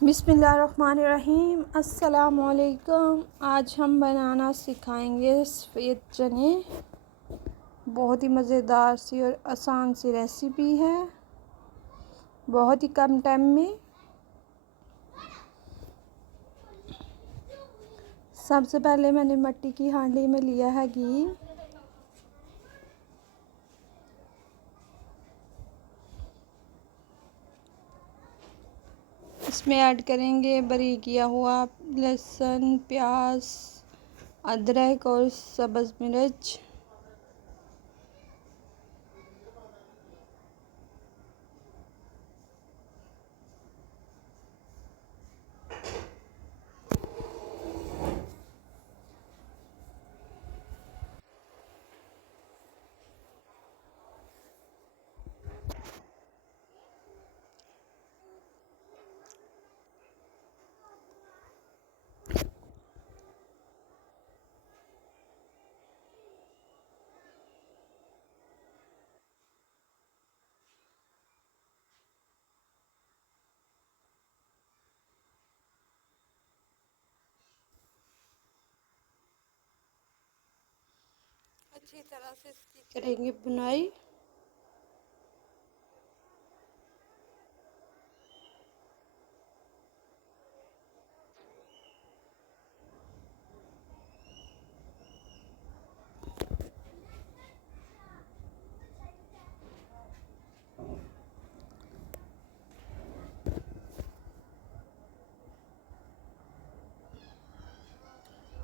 बिस्मिल्लाहिर्रहमानिर्रहीम। अस्सलामुअलैकुम। आज हम बनाना सिखाएंगे सफ़ेद चने। बहुत ही मज़ेदार सी और आसान सी रेसिपी है, बहुत ही कम टाइम में। सबसे पहले मैंने मिट्टी की हांडी में लिया है घी। इसमें ऐड करेंगे बारीक किया हुआ लहसुन, प्याज, अदरक और सब्ज़ मिर्च। अच्छी तरह से इसकी करेंगे बुनाई।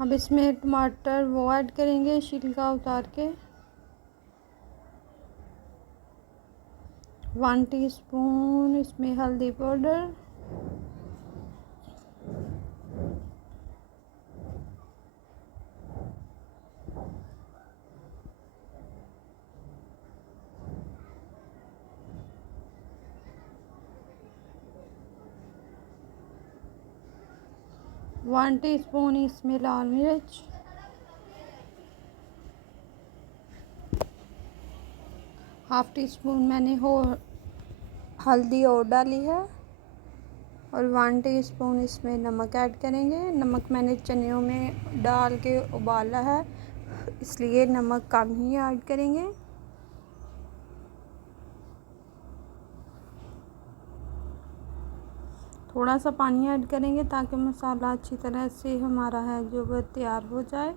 अब इसमें टमाटर वो ऐड करेंगे छिलका उतार के। 1 टीस्पून इसमें हल्दी पाउडर, 1 टीस्पून इसमें लाल मिर्च, हाफ टी स्पून मैंने हल्दी और डाली है और 1 टीस्पून इसमें नमक ऐड करेंगे। नमक मैंने चनों में डाल के उबाला है, इसलिए नमक कम ही ऐड करेंगे। थोड़ा सा पानी ऐड करेंगे ताकि मसाला अच्छी तरह से हमारा है जो वह तैयार हो जाए।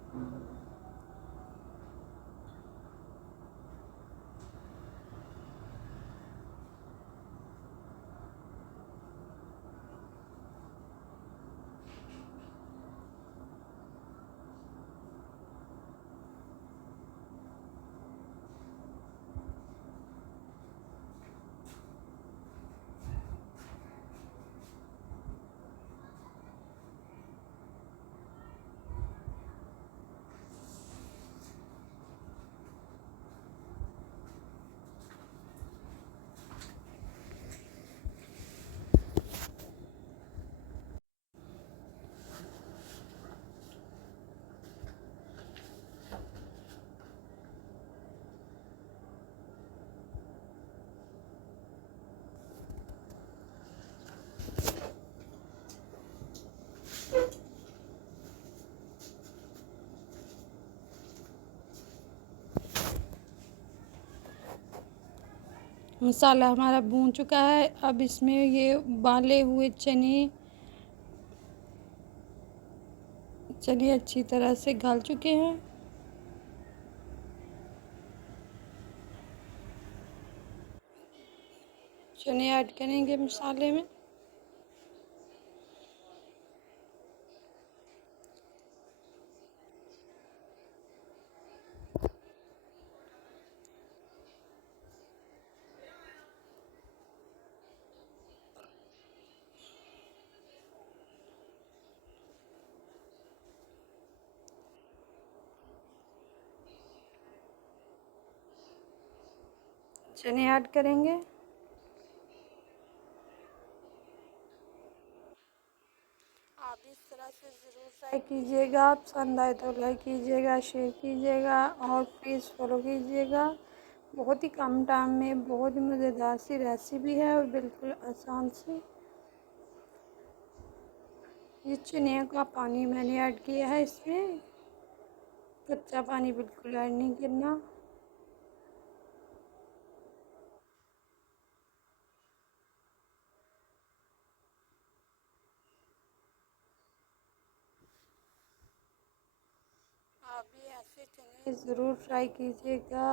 मसाला हमारा भून चुका है। अब इसमें ये उबाले हुए चने अच्छी तरह से गल चुके हैं। चने ऐड करेंगे मसाले में। चने ऐड करेंगे। आप इस तरह से ज़रूर ट्राई कीजिएगा। पसंद आए तो लाइक कीजिएगा, शेयर कीजिएगा और प्लीज़ फॉलो कीजिएगा। बहुत ही कम टाइम में बहुत ही मज़ेदार सी रेसिपी है और बिल्कुल आसान सी। ये चने का पानी मैंने ऐड किया है इसमें। कच्चा पानी बिल्कुल ऐड नहीं करना। आप भी ऐसे चने ज़रूर ट्राई कीजिएगा।